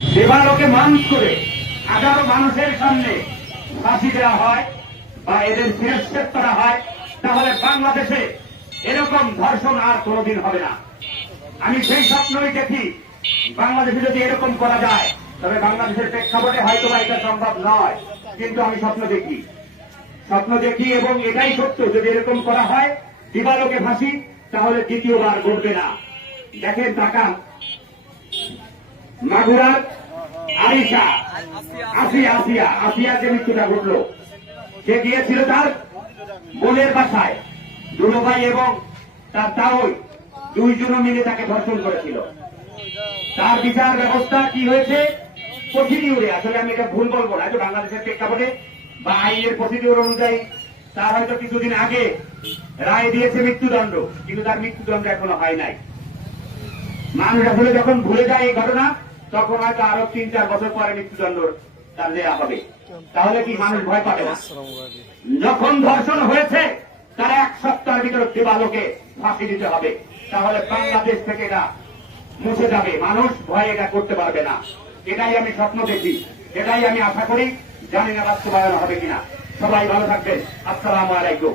দেবালোকে মানুষ করে হাজারো মানুষের সামনে ফাঁসি দেওয়া হয় বা এদের শিরচ্ছেদ করা হয়, তাহলে বাংলাদেশে এরকম ধর্ষণ আর কোনোদিন হবে না। আমি সেই স্বপ্নই দেখি, বাংলাদেশে যদি এরকম করা যায়, তবে বাংলাদেশের প্রেক্ষাপটে হয়তো বা এটা সম্ভব নয়, কিন্তু আমি স্বপ্ন দেখি এবং এটাই সত্য, যদি এরকম করা হয় দিবালোকে ফাঁসি, তাহলে দ্বিতীয়বার ঘটবে না। দেখেন তাকান, মাগুরার আরিশা আসিয়া যে মৃত্যুটা ঘটল, সে গিয়েছিল তার বোনের বাসায়, দুলো ভাই এবং তার তাওই দুইজনে মিলে তাকে ধর্ষণ করেছিল। তার বিচার ব্যবস্থা কি হয়েছে, প্রসিডিউরে, আসলে আমি এটা ভুল বলবো না, যে বাংলাদেশের প্রেক্ষাপটে বা আইনের প্রসিডিউর অনুযায়ী তার হয়তো কিছুদিন আগে রায় দিয়েছে মৃত্যুদণ্ড, কিন্তু তার মৃত্যুদণ্ড এখনো হয় নাই। মানুষ আসলে যখন ভুলে যায় এই ঘটনা, তখন হয়তো আরো 3-4 বছর পরে মৃত্যুদণ্ড তার দেওয়া হবে। তাহলে কি মানুষ ভয় পাবে না? যখন ধর্ষণ হয়েছে তার 1 সপ্তাহের ভিতরে দিবালোকে ফাঁসি দিতে হবে, তাহলে বাংলাদেশ থেকে এটা মুছে যাবে, মানুষ ভয় এটা করতে পারবে না। এটাই আমি স্বপ্ন দেখি, এটাই আমি আশা করি, জানি না বাস্তবায়ন হবে কিনা। সবাই ভালো থাকবেন। আসসালামু আলাইকুম।